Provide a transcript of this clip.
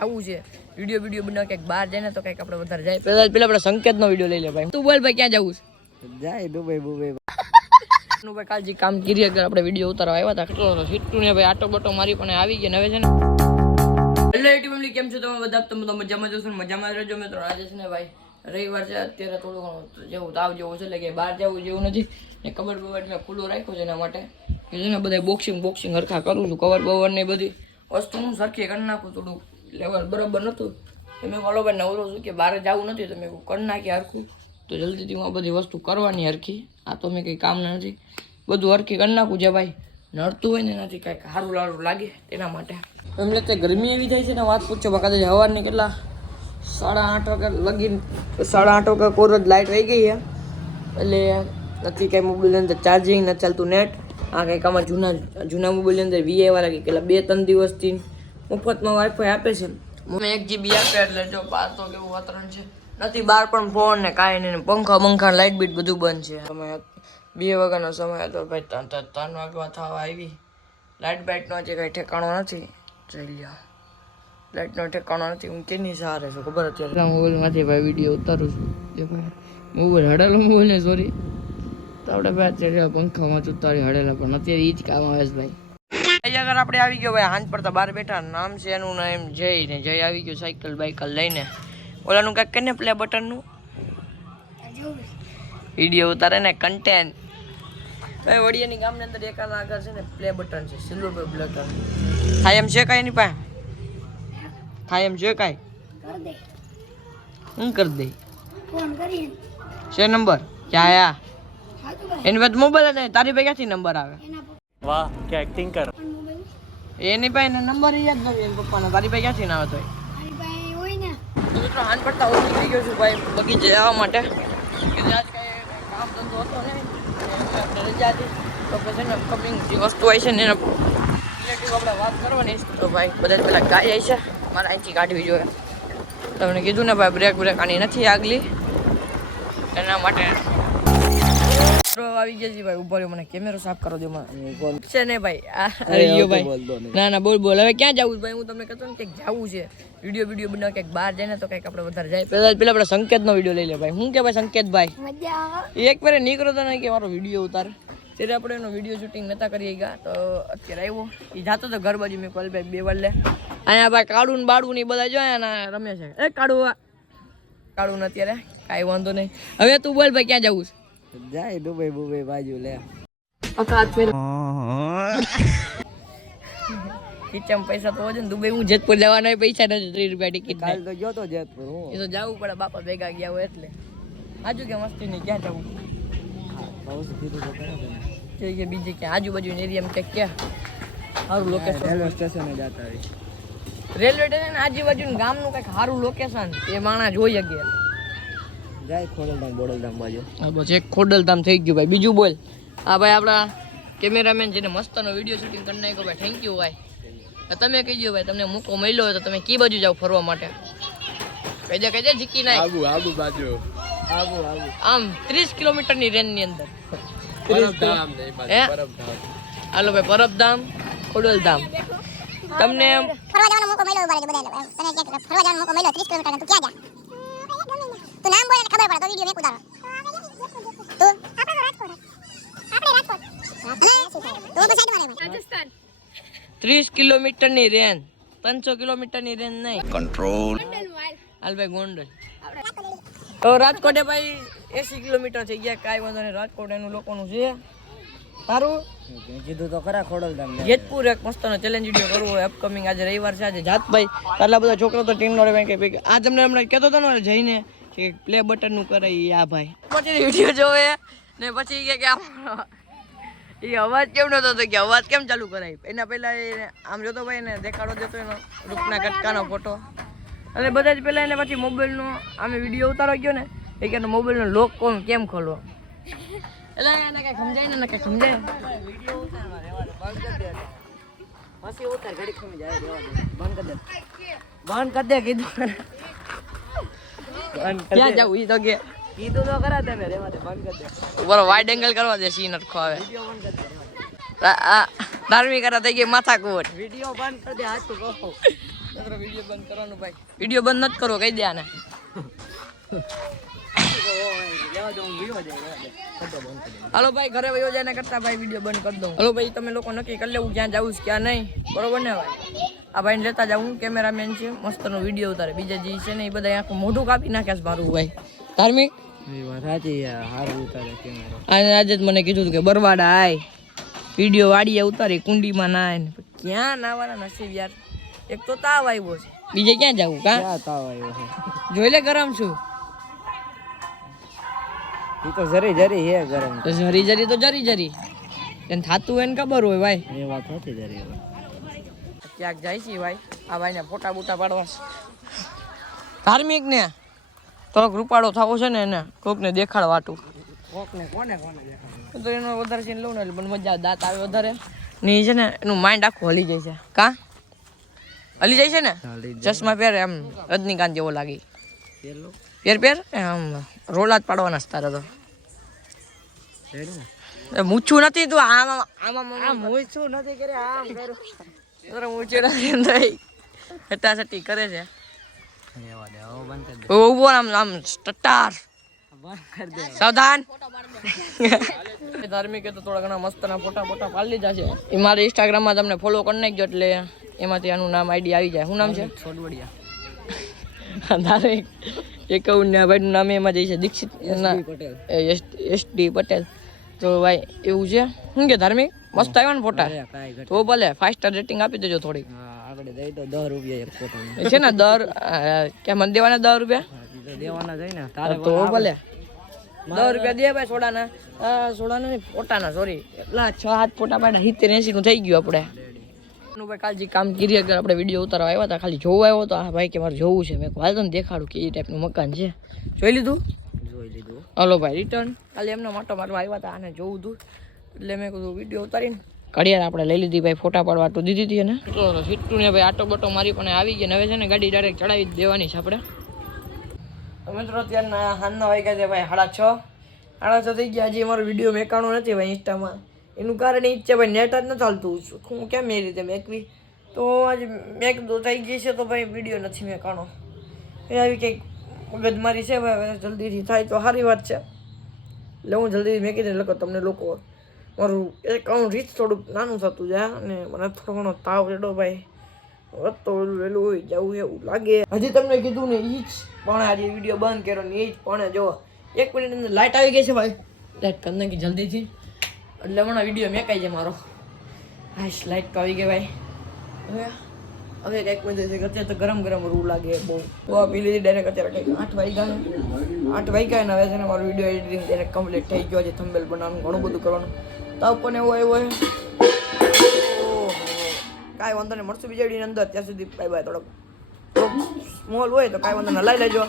જવું છે. Video video બનાવ ક્યાંક બહાર જાય ને તો કંઈક આપણે વધારે જાય. પેલા પેલા આપણે સંકેતનો વીડિયો લઈ લે ભાઈ. તું બોલ ભાઈ ક્યાં જવું છે? જાય દુબઈ બુબઈ. નું ભાઈ કાલજી કામ કરીએ અગર આપણે વીડિયો ઉતારવા આવ્યા હતા કેટલો હિટુ ને ભાઈ આટો બટો મારી પણ આવી ગયા ને હવે છે ને. હેલો યુટ્યુબ ફેમિલી કેમ છો તમે બધા? તમે તો મજામાં જશો મજામાં જ રહેજો મિત્રો. આજે છે ને ભાઈ રવિવાર છે અત્યારે થોડું ઘણું જેવું તાવ જેવું છે એટલે કે બહાર જવું જેવું નથી. ને કબર બબર મેં ખુલ્લું રાખ્યું છે એના માટે. કે છે ને બધા બોક્સિંગ બોક્સિંગ હરખા કરું છું કવર બવર ને બધી વસ્તુ હું સરખી કરી નાખું થોડું લેવલ બરાબર નહોતું. તમે બોલો ભાઈ નવરો છું કે બહાર જવું નથી તમે કરી નાખી હરખું. તો જલ્દીથી હું બધી વસ્તુ કરવાની હરખી. આ તો મેં કંઈ કામ નથી. બધું હરખી કરી નાખું જે ભાઈ. નડતું હોય ને એનાથી કાંઈક સારું લારું લાગે તેના માટે. એમને તે ગરમી એવી જાય છે ને, વાત પૂછો, બકા હવારની કેટલા? સાડા આઠ વાગે લગીન, સાડા આઠ વાગે જ લાઇટ રહી ગઈ એટલે નથી કાંઈ મોબાઈલની અંદર ચાર્જિંગ નથી ચાલતું નેટ આ કંઈક આમાં જૂના જૂના મોબાઈલની અંદર વીઆઈ વાળા કે કેટલા, બે, ત્રણ દિવસથી મફતમાં વાઈફાઈ આપે છે. મેં એક જીબી આપ્યા એટલે જો બાર તો કેવું વાતાવરણ છે. નથી બાર પણ ફોન ને કાંઈ નહીં પંખા પંખા બંખા લાઇટ બીટ બધું બંધ છે. સમય બે વાગ્યાનો સમય હતો ભાઈ ત્રણ ત્રણ વાગવા થવા આવી. લાઇટ બાઇટનો જે કંઈ ઠેકાણો નથી. જઈ લ્યો. લાઇટનો ઠેકાણો નથી. હું કેની સહારે છું ખબર અત્યારે? મોબાઈલમાંથી ભાઈ વીડિયો ઉતારું છું. જે ભાઈ મોબાઈલ હડેલો મોબાઈલ ને સોરી તો આપણે ભાઈ અત્યારે પંખામાં જ ઉતારી હડેલા પણ અત્યારે એ જ કામ આવે છે ભાઈ. આગળ આપણે આવી ગયો ભાઈ, હાંજ પડતા બહાર બેઠા, નામ છે એનું નામ જય ને જય આવી ગયો સાયકલ બાઇકલ લઈને. ઓલાનું કાંઈક કહે ને પ્લે બટનનું? વીડિયો ઉતારે ને કન્ટેન્ટ ભાઈ વડીયાની ગામની અંદર એકાના આગળ છે ને પ્લે બટન છે સિલ્વર પે બટન થાય એમ છે કાંઈ એની પાસે? થાય એમ છે કાંઈ? શું કરી દે છે નંબર? ક્યાં આયા? એની વાત મોબાઈલ તારી ભાઈ ક્યાંથી નંબર આવે? વાહ કે એક્ટિંગ કર? એની પાસે નંબર યાદ નથી એના પપ્પાનો. તારી ભાઈ ક્યાંથી ના હતો મિત્રો હાન પડતા હું નીકળી ગયો છું ભાઈ બગીચે જવા માટે. કે આજ કાંઈ કામ ધંધો હતો આપણે રજા હતી તો પછી ને કમિંગ જે વસ્તુ આવી છે ને એના રિલેટિવ આપણે વાત કરવાની તો ભાઈ બધા પહેલાં ગાય આવી છે. મારે અહીંથી કાઢવી જોઈએ. તમને કીધું ને ભાઈ બ્રેક બ્રેક આની નથી આગલી. એના માટે મિત્રો આવી ગયા છે ભાઈ ઊભો રહ્યો મને કેમેરો સાફ કરો દો મને છે ને ભાઈ અરે યો ભાઈ. ના ના બોલ બોલ. હવે ક્યાં જવું છે ભાઈ? હું તમને કહેતો ને ક્યાંક જવું છે. વીડિયો વીડિયો બનાવ ક્યાંક બહાર જાય ને તો કંઈક આપણે વધારે જાય. પેલા પેલા આપણે સંકેતનો વીડિયો લઈ લે ભાઈ. હું કે ભાઈ સંકેતભાઈ? એક ફેરે નીકળો તો નહીં કે મારો વીડિયો ઉતાર. ત્યારે આપણે એનો વીડિયો શૂટિંગ નતા કરી ગયા તો અત્યારે આવ્યો. એ જાતો તો ઘર બાજુ મેં ભાઈ બે વાર લે. અહીંયા ભાઈ કાળું ને બાળું ને બધા જો અહીંયા રમે છે. એ કાળું આ. કાળું ને અત્યારે કાંઈ વાંધો નહીં. હવે તું બોલ ભાઈ ક્યાં જવું છે? જાય દુબઈ બુબઈ બાજુ લે. ખીચામાં પૈસા તો હોય ને દુબઈ હું જેતપુર જવાના પૈસા નથી ત્રીસ રૂપિયા ટિકિટ કાલ તો ગયો તો જેતપુર હું. એ તો જવું પડે બાપા ભેગા ગયા હોય એટલે. આજુ કે મસ્તી નહીં ક્યાં જવું. કે બીજી ક્યાં? આજુબાજુ એરિયામાં ક્યાંક ક્યાં? સારું લોકેશન રેલવે સ્ટેશને જતા રહી. રેલવે સ્ટેશન આજુબાજુ ગામનું કંઈક સારું લોકેશન એ માણસ જોઈ શકે. જાય ખોડલધામ બોડલધામ બાજુ. હા બસ એક ખોડલધામ થઈ ગયું ભાઈ. બીજું બોલ. આ ભાઈ આપણા કેમેરામેન જેને મસ્તનો વીડિયો શૂટિંગ કરી નાખ્યો ભાઈ થેન્ક યુ ભાઈ. તમે કહી દો ભાઈ તમને મૂકો મળ્યો હોય તો તમે કી બાજુ જાવ ફરવા માટે? કહી દે કહી જીકી નાખ. આબુ આબુ બાજુ. આબુ આબુ. આમ ત્રીસ કિલોમીટરની રેન્જની અંદર. હે? હાલો ભાઈ પરબધામ ખોડલધામ. તમને ફરવા જવાનો મોકો મળ્યો બરાબર રહેજો તને ક્યાંક ફરવા જવાનો મોકો મળ્યો 30 કિલોમીટર તું ક્યાં જા? તું નામ બોલે. ખબર પડે તો વિડિયો મેં ઉતારો. તું? આપણે રાજકોટ આપણે રાજકોટ તો તો સાઈડમાં રાજસ્થાન. ત્રીસ કિલોમીટરની રેન્જ ત્રણસો કિલોમીટરની રેન્જ નહીં. કંટ્રોલ હાલ. ભાઈ ગોંડલ. તો રાજકોટે ભાઈ 80 કિલોમીટર થઈ ગયા કાઈ વાંધો નહીં. રાજકોટ એનું લોકોનું છે. સારું? કીધું તો ખરા ખોડલધામ લે જેતપુર એક મસ્તનો ચેલેન્જ વીડિયો કરવો હોય. અપકમિંગ આજે રવિવાર છે. આજે જાતભાઈ આટલા બધા છોકરો તો ટીમ નો કે ભાઈ. આ તમને હમણાં કહેતો હતો ને જઈને કે પ્લે બટનનું કરે ઈ આ ભાઈ. પછી વીડિયો જોવે ને પછી કે કે આ- એ અવાજ કેમ નતો તો કે અવાજ કેમ ચાલુ કરાય? એના પહેલા એ આમ જોતો ભાઈ ને દેખાડો દેતો એનો રૂપના કટકાનો ફોટો અને બધા જ પહેલા એને પછી મોબાઈલનો આમે વીડિયો ઉતારો ગયો ને એ કે મોબાઈલનો લોક કોણ કેમ ખોલવો? એટલે એને કઈ સમજાય ને એને કઈ સમજાય પછી ઉતાર ઘડી ખમી જાય રેવા દે. બંધ કરી દે. બંધ કરી દે કીધું ક્યાં જવું ઈ તો કે. કીધું તો કરા તમે રે દે બંધ કરી દે. ઉપર વાઇડ એંગલ કરવા દે સીન અટકો આવે. વિડિયો બંધ કરી દે આ- ધાર્મિક કરા થઈ ગઈ માથા કુવટ વિડિયો બંધ કરી દે હાથ તો કહો. તમારો વિડિયો બંધ કરવાનું ભાઈ. વીડિયો બંધ નથી કરો કહી દે આને. હાલો ભાઈ ઘરે વયો જાય કરતા ભાઈ વીડિયો બંધ કરી દઉં. હાલો ભાઈ તમે લોકો નક્કી કરી લેવું ક્યાં જવું છે ક્યાં નહીં. બરોબર ને ભાઈ? આ ભાઈને લેતા જાઉં કેમેરામેન છે મસ્તનો વીડિયો ઉતારે. બીજા જે છે ને એ બધા આખું મોઢું કાપી નાખ્યા છે મારું ભાઈ. ધાર્મિક? અને આજે જ મને કીધું કે બરવાડા આય. વીડિયો વાડીએ ઉતારી કુંડીમાં નાય ને ક્યાં નાવાના નસીબ યાર. એક તો તાવ આવ્યો છે. બીજે ક્યાં જવું કા? તાવ આવ્યો છે? જોઈ લે ગરમ છું એ તો જરી જરી હે ગરમ. તો જરી જરી તો જરી જરી. એને થાતું હોય ને ખબર હોય ભાઈ. એ વાત હતી જરી ક્યાંક જાય છે ભાઈ. આ ભાઈને ફોટા બૂટા પાડવા ધાર્મિક ને થોડોક રૂપાળો થવો છે ને એને કોકને દેખાડવાટું કોકને કોને કોને દેખાડે તો એનો વધારે સીન લઉં ને એટલે મને મજા. દાંત આવે વધારે. ને છે ને એનું માઇન્ડ આખું હલી જાય છે. કા? હલી જાય છે ને? ચશ્મા પહેરે એમ રજનીકાંત જેવો લાગી. પેર પેર આમ રોલા જ પાડવાના તારે તો. મૂછું નથી તું આમ આમ શું નથી કરે આમ. કરું તારે મૂછું નથી થઈ હટાસટી કરે છે. ઊભો આમ આમ બંધ સાવધાન. ધાર્મિક તો થોડા ઘણા મસ્તના ફોટા ફોટા પાડી લીધા છે. એ મારે ઇન્સ્ટાગ્રામમાં તમને ફોલો કરી નાખજો એટલે એમાંથી આનું નામ આઈડી આવી જાય. શું નામ છે? છોડવડિયા ધાર્મિક એકાઉન ને ભાઈનું નામ એમાં જઈ છે દીક્ષિત એસ ડી પટેલ. તો ભાઈ એવું છે? શું કે ધાર્મિક? મસ્ત આવ્યો ને ફોટા? તો ભલે ફાઈવ સ્ટાર રેટિંગ આપી દેજો થોડી આગળ દઈ તો દસ રૂપિયા એક ફોટોની છે ને દર કે મને દેવાના દસ રૂપિયા? દેવાના જાય ને. તારે તો ભલે. દસ રૂપિયા દે ભાઈ સોડાના. સોડાના નહીં ફોટાના સોરી એટલા છ હાથ ફોટા પાડ્યા સિત્તેર એંસી નું થઈ ગયું આપણે. ભાઈ કાલજી કામ કરીએ આપણે વીડિયો ઉતારવા આવ્યા હતા ખાલી જોવા આવ્યો તો આ ભાઈ કે મારે જોવું છે. મેં હાલ તને દેખાડું કે એ ટાઈપનું મકાન છે. જોઈ લીધું? જોઈ લીધું. હલો ભાઈ રિટર્ન કાલે એમનો માટો મારવા આવ્યા હતા આને જોવું હતું એટલે મેં કીધું વીડિયો ઉતારીને. ઘડિયાળ આપણે લઈ લીધી ભાઈ ફોટા પાડવા આટો દીધી હતી ને હિટ્ટુ ને ભાઈ આટો બટો મારી પણ આવી ગયા ને હવે છે ને ગાડી ડાયરેક્ટ ચડાવી જ દેવાની છે આપણે. તો મિત્રો અત્યારના હાલના વાગ્યા છે ભાઈ સાડા છ. સાડા છ થઈ ગયા હજી અમારો વીડિયો મેકાણો નથી ભાઈ ઇન્સ્ટામાં એનું કારણ એ જ છે ભાઈ નેટ જ નથી ચાલતું. હું કેમ એ રીતે મેકવી? તો આજે મેક દો થઈ ગઈ છે તો ભાઈ વીડિયો નથી મેકાણો. એ આવી કંઈક મગજમારી છે ભાઈ જલ્દીથી થાય તો સારી વાત છે. એટલે હું જલ્દી મેકી દઈને લોકો તમને લોકો મારું એકાઉન્ટ રીચ થોડુંક નાનું થતું જાય અને મને થોડો ઘણો તાવ રેડો ભાઈ. વધતો વેલું વહેલું હોય, જવું એવું લાગે. હજી તમને કીધું ને એ જ પણ આજે વીડિયો બંધ કર્યો ને એ જ પણ જો. એક મિનિટ અંદર લાઇટ આવી ગઈ છે ભાઈ. લાઇટ કરી નાખી જલ્દીથી. એટલે હમણાં વીડિયો મેકાઈ જાય મારો. હાશ લાઇટ આવી ગઈ ભાઈ. હવે હવે કંઈક મજા છે અત્યારે તો ગરમ ગરમ રૂ લાગે બહુ. બહુ પી લીધી ડાયરેક્ટ અત્યારે કંઈક આઠ વાગ્યા આઠ વાગ્યા હવે છે ને મારું વીડિયો એડિટિંગ ત્યારે કમ્પ્લીટ થઈ ગયો. છે થંબેલ બનાવવાનું, ઘણું બધું કરવાનું. તાવ કોને એવો આવ્યો કાંઈ વાંધો નહીં મળશું બીજા અંદર, ત્યાં સુધી બાય બાય થોડોક. સ્મોલ હોય તો કાંઈ વાંધો નહીં. લઈ લેજો.